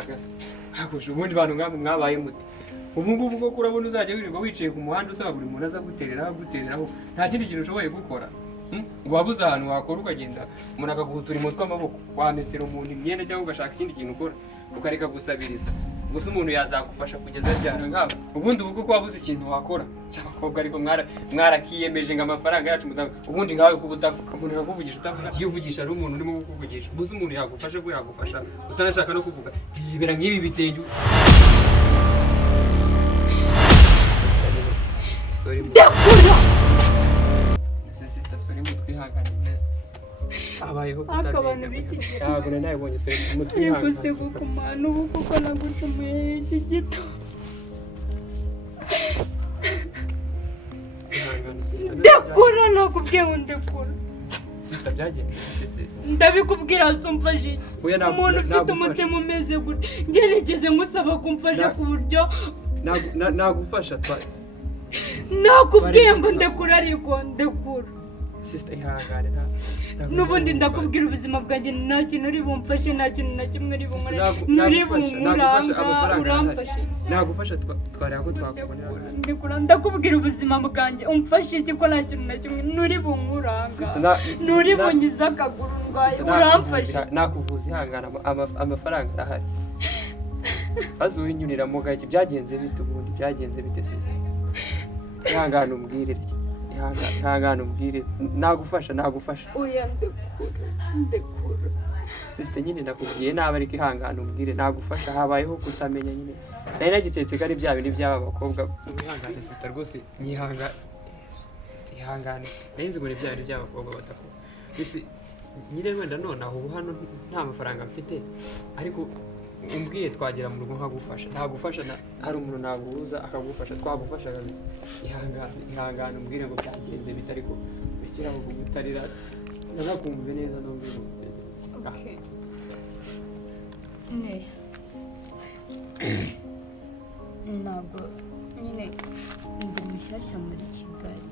ndagasa hagusha ubundi bantu ngamwe mwabaye muti ubu ngubu ko kurabona uzajya wirirwa wicaye ku muhanda usaba buri muntu aza gutereraho nta kindi kintu ushoboye gukora wabuze ahantu wakora ukagenda umuntu akaguhutura imutwe amaboko wamesera umuntu imyenda cyangwa ugashaka ikindi kintu ukora ukareka gusabiriza gusa umuntu yazagufasha kugeza ryara ngabo ubundi ubu ko wabuze ikintu wakora cy'abakobwa ariko mwarakiyemeje ngo amafaranga yacu ubundi ngawe kuba utavuga umuntu yakuvugisha utavuga iyo uvugisha ari umuntu urimo kukuvugisha gusa umuntu yagufasha ko yagufasha utanashaka no kuvuga ibera nk'ibi bitenge sorry ndakura sister sorry mutwihangane abayeho akabantu biki ntabwo nabonye sorry mutwihangane yego se gukumana ubu kuko nagutumiye iki gito ndakura nakubwiye ngo ndakura sister byagenze ndabikubwira zumfashe umuntu ufite umutima umeze gute ngerageze ngusaba kumfasha ku buryo nagufasha nakubwiye ngo ndakura ariko ndakura sister ihangane n'ubundi ndakubwira ubuzima bwanjye nta kintu uri bumfashe nta kintu na kimwe uri bumare nturi bumuranga uramfashe nagufasha twareba ko twakubonera ndikura ndakubwira ubuzima bwanjye umfashe iki ko nta kintu na kimwe nturi bumuranga nturi bungize akaguru ndwaye uramfashe nakuvuza ihangana amafaranga arahari azuhinyuriramo gake byagenze bite ubundi byagenze bite sister ihangane umbwire ihangane umbwire nagufasha oya ndekura sister nyine nakubwiye nabi ariko ihangane umbwire nagufasha habayeho kutamenya nyine nari nagitetse ko ari bya bindi by'aba bakobwa ihangane sister rwose sister ihangane nari nzi ngo ni bya bindi by'abakobwa badakora mbese nyine wenda none aho hano nta mafaranga mfite ariko umbwiye twagera mu rugo nkagufasha ntagufasha hari umuntu naguhuza akagufasha twagufasha ihangane umbwire ngo byagenze bite ariko bikiraho kugutarira nanakumve neza n'ubwire okay ne ntabwo nyine ndi mushyashya muri Kigali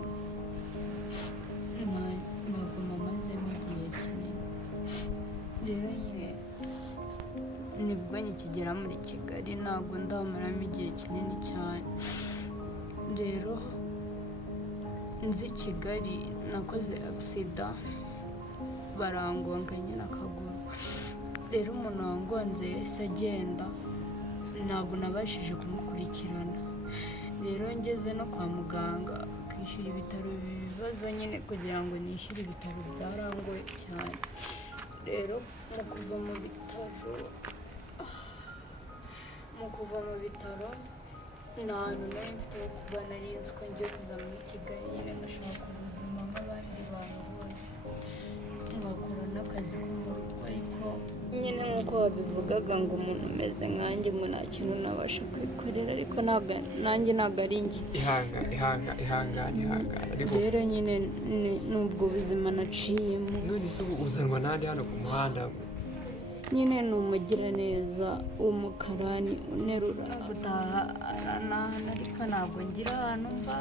ntabwo mamazemo igihe kinini rero nyine nibwo nkikigera muri Kigali ntabwo ndamaramo igihe kinini cyane rero nzi Kigali nakoze accident barangonga nyine akaguru rero umuntu wangonze yahise agenda ntabwo nabashije kumukurikirana rero ngeze no kwa muganga kwishyura ibitaro ibibazo nyine kugira ngo nishyure ibitaro byarangoye cyane rero mu kuva mu bitaro nta hantu nari mfite ho kuba nari nzi ko ngiye kuza muri Kigali nyine ngashaka ubuzima nk'abandi bantu bose ngakora n'akazi ko mu rugo ariko nyine nk'uko babivugaga ngo umuntu umeze nkanjye ngo nta kintu nabasha kwikorera ariko nanjye ntabwo ari njye ihangane ariko rero nyine n'ubwo buzima naciyemo none se uzanwa nande hano ku muhanda nyine ni umugiraneza w'umukarani unerura gutaha aranahana ariko ntabwo ngira ahantu mba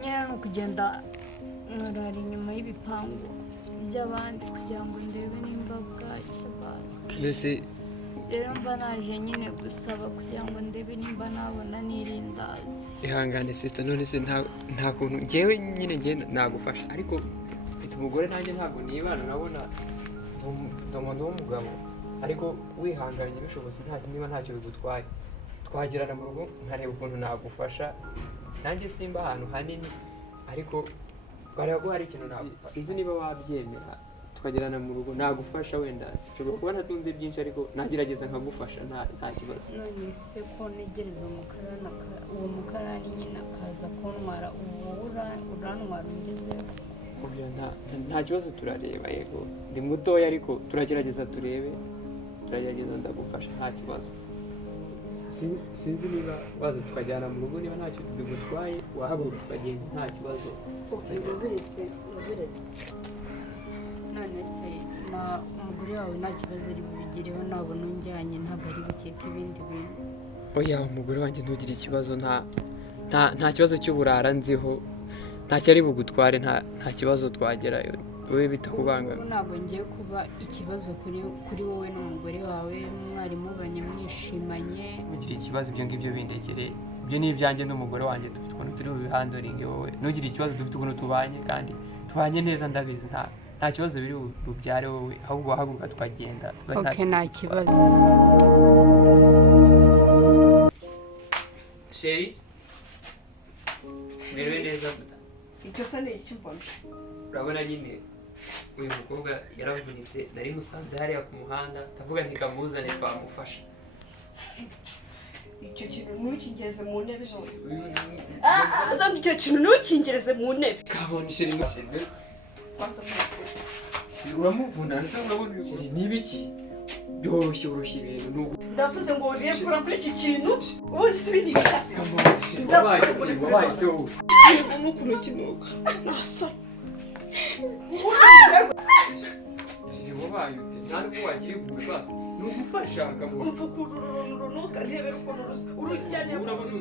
nyine ni ukugenda nkarara inyuma y'ibipangu by'abandi kugira ngo ndebe nimba bwacya basi rero mba naje nyine gusaba kugira ngo ndebe nimba nabona n'irindazi ihangane sister none se nta kuntu njyewe nyine nagufasha ariko mfite umugore nanjye ntabwo nibana urabona umuntu w'umugabo ariko wihanganye bishobotse niba ntacyo bigutwaye twagirana mu rugo nkareba ukuntu nagufasha nanjye simba ahantu hanini ariko twareba ko hari ikintu sinzi niba wabyemera tukagerana mu rugo nagufasha wenda nshobora kuba natunze byinshi ariko nagerageza nkagufasha nta kibazo none se ko negereza uwo mukarani nyine akaza kuntwara urantwara ungezeho nta kibazo turareba yego ndi mutoya ariko turagerageza turagerageza ndagufasha nta kibazo sinzi niba waza tukajyana mu rugo niba ntacyo bigutwaye wahaguruka tukagenda nta kibazo wabiretse none se umugore wawe nta kibazo ari bubigireho nabona unjyanye ntabwo ari bukeke ibindi bintu oya umugore wanjye ntugire ikibazo nta kibazo cy'uburara nziho ntacyo ari bugutware nta kibazo twagerayo wowe bitakubangamiye. Ntabwo ngiye kuba ikibazo kuri wowe n'umugore wawe mwari mubanye mwishimanye. Ntugire ikibazo, ibyo ngibyo bindekere, ibyo ni ibyanjye n'umugore wanjye, dufite ukuntu turi bubihandoringe. Wowe ntugire ikibazo, dufite ukuntu tubanye kandi tubanye neza, ndabizi nta kibazo biri bubyare wowe, ahubwo wahaguruka tukagenda. Okay, nta kibazo. Sheri, mwiriwe neza. Icyo se ni iki mbona? Urabona nyine uyu mukobwa yaravunitse, nari musanze hariya ku muhanda, ndavuga ntikamuzane twamufasha. Icyo kintu ntukingeze mu ntebe none. Azamye icyo kintu ntukingeze mu ntebe. Kabone Sheri, Kwanza mwakuri. uramuvuna, asa urabona Sheri n'ibiki? Byoroshye ibintu nuko. Ndavuze ngo uriye kura kuri iki kintu, ubundi se biri cyafi. Wabaye to. N'ukuntu kinuka. Nasa. Sheri wabaye ute? Nta nubwo wagiye kugufasha. Nugufasha kamwe. Runuka ntebe rukono urujyane. Urabona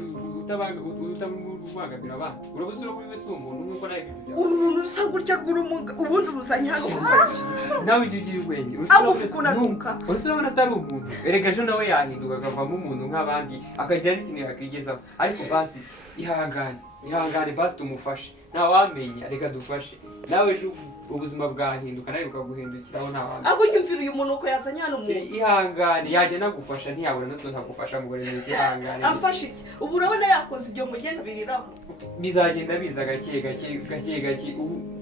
utabangabira abana. Urabusura muri wese umuntu nuko nawe ibyo. Uruntu rusa gutya rw'urumuga ubundi ruzanye hano kuki? Nawe icyo ugira ubwenge. Kunanuka. Urabona atari umuntu. Erega ejo nawe yahinduka akavamo umuntu nk'abandi, akagira n'ikintu yakigezaho. Ariko basi ihangane basi tumufashe. Ntawamenya, reka dufashe. Nawe ejo ubuzima bwahinduka nawe bukaguhindukiraho ntawamenya. Abo yumvira uyu muntu uko yazanye hano mu. Ihangane, yaje nagufasha ntiyabura nato ntagufasha ngo rero ihangane. Amfashe iki? Ubu urabona yakoze ibyo mugenda biriraho. Bizagenda biza gake.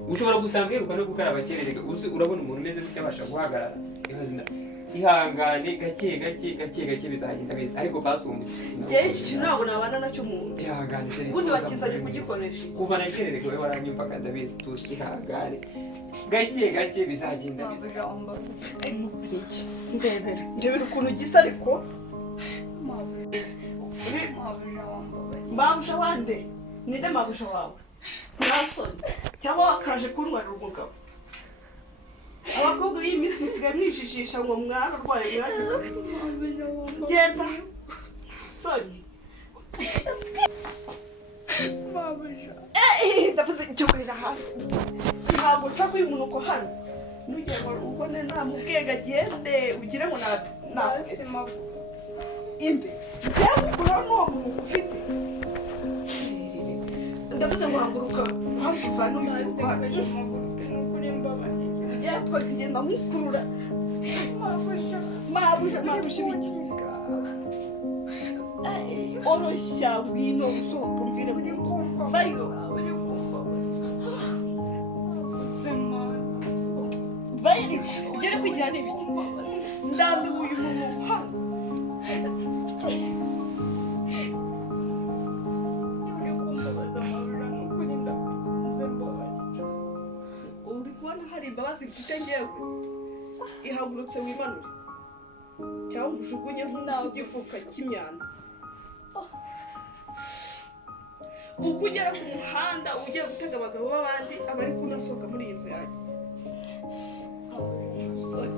Ushobora gusanga yiruka no gukaraba kerereka. Urabona umuntu umeze gutya abasha guhagarara. Ihangane gake bizagenda biza. Ariko basumye. Njye iki kintu ntabwo nabana nacyo muntu. Ihangane Sheri. Ubundi wakizanye kugikoresha. Kuva na kerereka we waranyumva kadabizi tuzi ihangane. Gake bizagenda biza. Ndebera ukuntu gisa ariko. Mabusha wande? Ninde mabusha wawe? Nasoni. Cyangwa wakaje kuntwarira umugabo? Abakobwa b'iyi minsi musigaye mwijijisha ngo mwararwaye mwagize. Genda. Nasoni. Ndavuze icyo kurira hanze. Ntabwo nshaka uyu muntu uko hano. Nugera ngo ubone nta mubwenge agende ugire ngo na inde. Njyewe kuri n'uwo muntu ufite. Ndavuze ngo haguruka kwanza uvane uyu muntu hano. Njyewe twakigenda mukurura. Mabusha ibiki. Oroshya ngwino usohoka umvire mu nzu. Vayo. Vayo. Ugere kwijyana ibiki. Ndambiwe uyu muntu hano. Uri kubona hari imbabazi mfite ngewe. Ihagurutse wimanure. Cyangwa ujugunye nk'igifuka cy'imyanda. Uko ugera ku muhanda ugiye gutega abagabo b'abandi aba ari kunasohoka muri iyi nzu yanjye. Sorry.